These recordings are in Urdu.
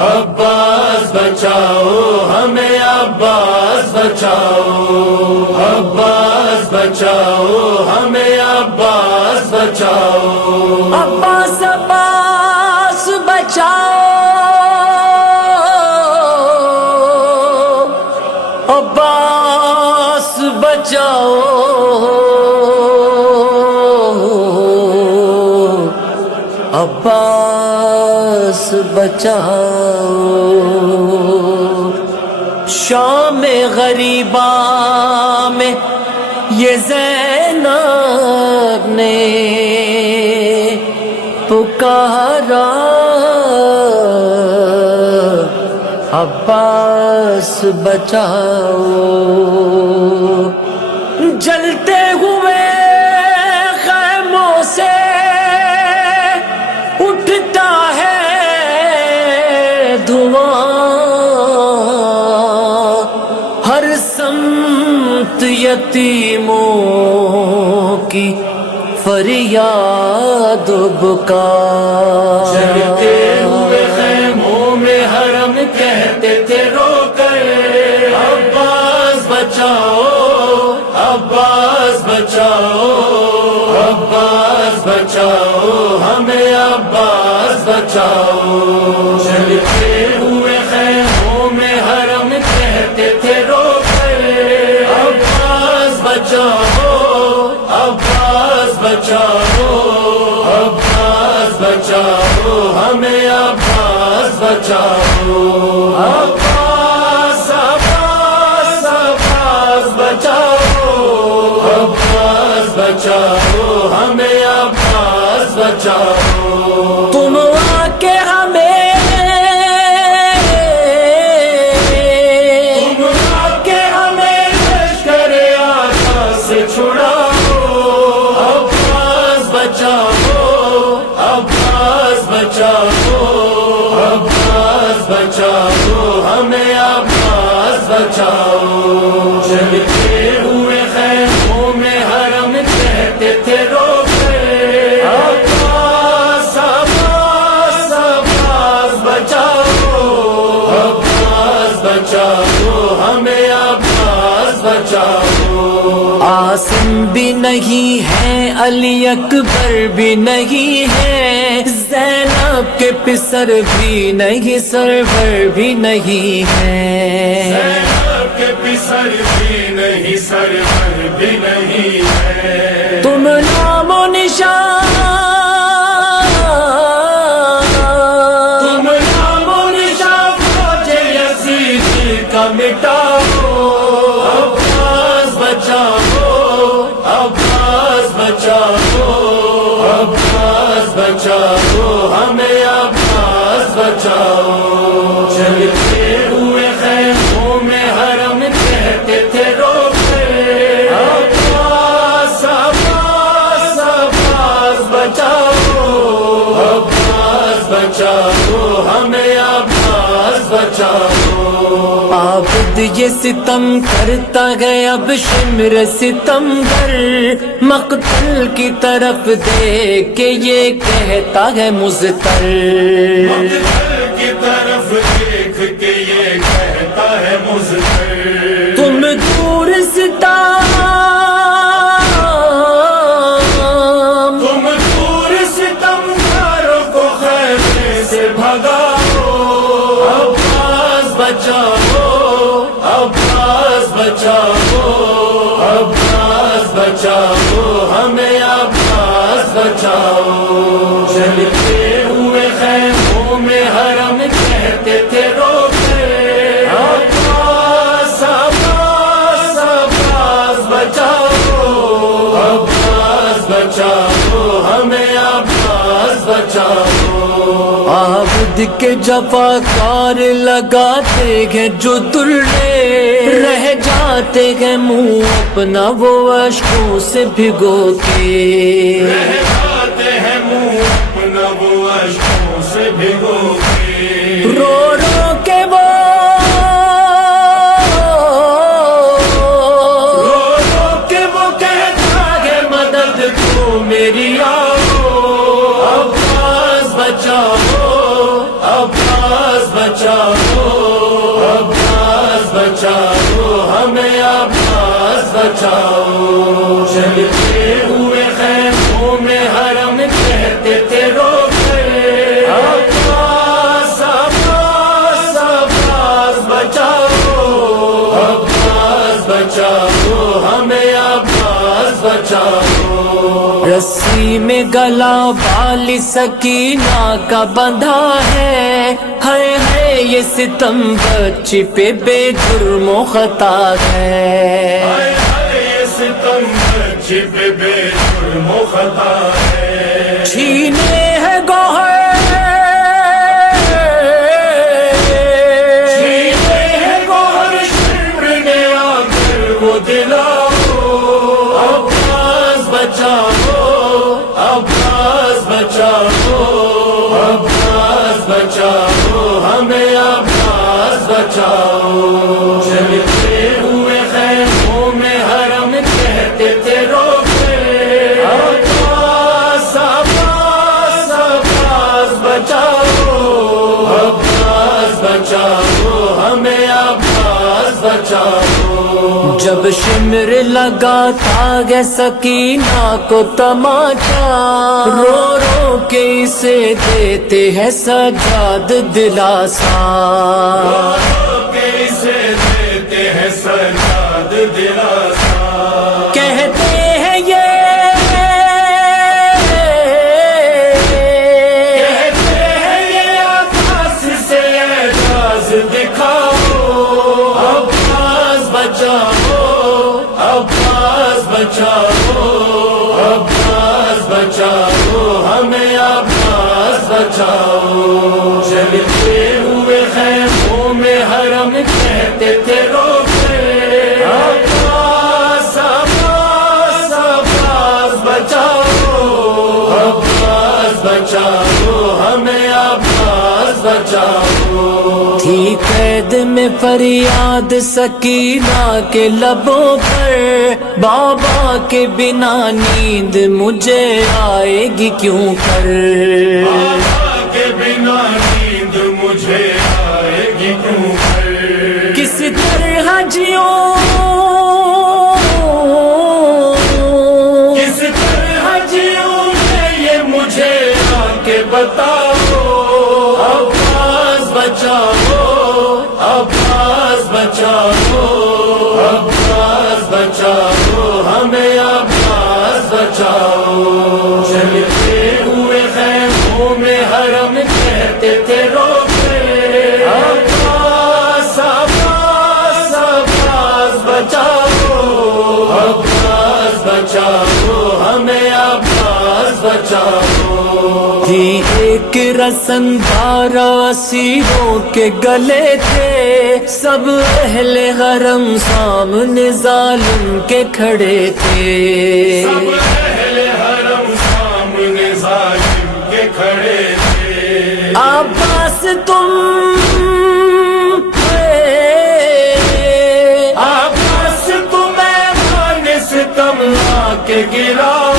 عباس بچاؤ ہمیں، عباس بچاؤ، عباس بچاؤ ہمیں، عباس بچاؤ، عباس عباس بچاؤ، عباس بچاؤ، عباس بچاؤ۔ شام غریبا میں یہ زینب نے پکارا، عباس بچاؤ۔ جلتے ہوئے خیموں سے اٹھتا ہے دھواں، ہر سمت یتیموں کی فریاد و بکا۔ چلتے ہوئے خیموں میں حرم کہتے تھے رو کر، عباس بچاؤ، عباس بچاؤ، عباس بچاؤ ہمیں، عباس بچاؤ۔ چلتے ہوئے خیموں میں حرم کہتے تھے رو کر، عباس بچاؤ، عباس بچاؤ، عباس بچاؤ ہمیں، عباس بچاؤ، عباس عباس عباس بچاؤ، عباس بچاؤ ہمیں، عباس بچاؤ۔ تم آ کے ہمیں، تم آ کے ہمیں لشکر آقا سے چھڑاؤ، عباس بچاؤ، عباس بچاؤ، عباس بچاؤ ہمیں، عباس بچاؤ۔ چلتے ہوئے خیموں میں حرم کہتے تھے رو کر، عباس عباس عباس بچاؤ، عباس بچاؤ ہمیں، عباس بچاؤ۔ عاصم بھی نہیں ہے، علی اکبر بھی نہیں ہے، زینب کے پسر بھی نہیں، سرور بھی نہیں ہے، زینب کے پسر بھی نہیں، سرور بھی نہیں ہے، تم نام و نشان، تم نام و نشان فوج یزید کا مٹاؤ، عباس بچاؤ، عباس بچاؤ، عباس بچاؤ ہمیں، عباس بچاؤ۔ چلتے ہوئے خیموں میں حرم کہتے تھے رو کر، عباس عباس عباس بچاؤ، عباس بچاؤ ہمیں، عباس بچاؤ۔ عابد یہ ستم کرتا ہے اب شمر ستمگر، مقتل کی طرف دیکھ کے یہ کہتا ہے مضطر، مقتل کی طرف دیکھ کے یہ کہتا ہے مضطر، تم دور ستم، تم دور ستمگاروں کو خیمے سے بھگاؤ، عباس بچاؤ، عباس بچاؤ، عباس بچاؤ ہمیں، عباس بچاؤ۔ چلتے ہوئے خیموں میں حرم کہتے تھے رو کر، عباس عباس عباس بچاؤ، عباس بچاؤ ہمیں، عباس بچاؤ۔ عابد کے جفاکار لگاتے ہیں جو درے، رہ جاتے ہیں منہ اپنا وہ اشکوں سے بھگو کے، رہ جاتے ہیں منہ اپنا وہ اشکوں سے بھگو کے، رو رو کے وہ کہتا ہے مدد کو میری آؤ، عباس بچاؤ، عباس بچاؤ، بچاؤ ہمیں عباس بچاؤ چلتے ہوئے خیموں میں حرم کہتے تھے رو کر عباس عباس عباس بچاؤ عباس بچاؤ ہمیں عباس بچاؤ رسی میں گلا والی سکینہ کا بندھا ہے یہ ستم بچی پہ بے جرم و خطا ہے یہ ستم بچی پہ بے جرم و خطا ہے چھینے ہے گوہر چھینے ہے گوہر شرم نے آ کر وہ دلاؤ عباس بچاؤ عباس بچاؤ عباس بچاؤ ہمیں عباس بچاؤ چلتے ہوئے خیموں میں حرم کہتے تھے رو کے عباس عباس عباس بچاؤ عباس بچاؤ ہمیں عباس بچاؤ جب شمر لگاتا ہے سکینہ کو تماچا رو رو کے اسے دیتے ہیں سجاد دلاسا کیسے دیتے ہیں سجاد دلاسا کہتے ہیں یہ عباس سے اعجاز دکھاؤ عباس بچاؤ عباس بچاؤ عباس بچاؤ ہمیں عباس بچاؤ چلتے ہوئے خیموں میں حرم کہتے تھے رو کے عباس عباس عباس بچاؤ عباس بچاؤ ہمیں عباس بچاؤ تھی قید میں فریاد سکینہ کے لبوں پر بابا کے بنا نیند مجھے آئے گی کیوں کر بابا کے بنا نیند مجھے آئے گی کیوں کر کس طرح جیوں کس طرح جیوں میں یہ مجھے آ کے بتاؤ عباس بچاؤ عباس بچاؤ عباس بچاؤ ہمیں عباس بچاؤ چلتے ہوئے خیموں میں حرم کہتے تھے رو کے عباس عباس عباس بچاؤ عباس بچاؤ ہمیں عباس بچاؤ تھی ایک رسن دارا اسیروں کے گلے تھے سب اہل حرم سامنے ظالم کے کھڑے تھے سب اہل حرم سامنے ظالم کے کھڑے تھے عباس تم عباس تمہیں مان ستم لا کے گراؤ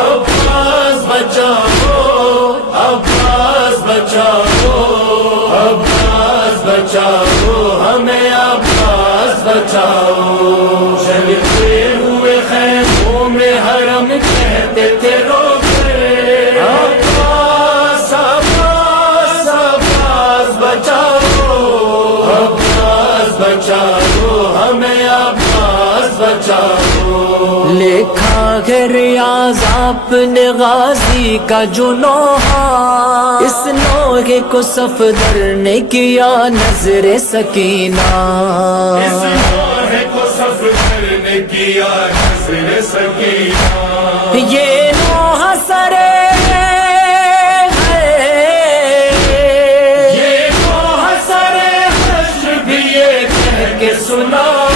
عباس بچاؤ عباس بچاؤ عباس بچاؤ ہمیں عباس بچاؤ چلتے ہوئے خیموں میں حرم کہتے تھے رو کے عباس عباس عباس بچاؤ عباس بچاؤ ہمیں عباس بچاؤ لکھا ہے ریاض آپ نے غازی کا جو نوحہ اس نوحے کو صفدر نے کیا نظر سکینہ اس نوحے کو صفدر نے کیا نظر سکینہ یہ نوحہ سرے یہ نوحہ سرے حشر بھی یہ کہہ کے سناؤ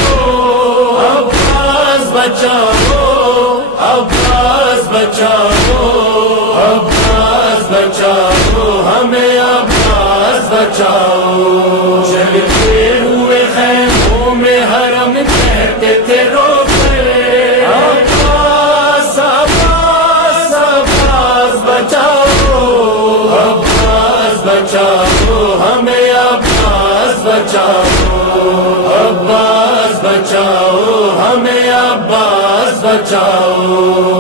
عباس بچاؤ عباس بچاؤ عباس بچاؤ ہمیں عباس بچاؤ چلتے ہوئے خیموں میں حرم کہتے تھے رو کے عباس عباس عباس بچاؤ عباس بچاؤ ہمیں عباس بچاؤ عباس بچاؤ ہمیں عباس بچاؤ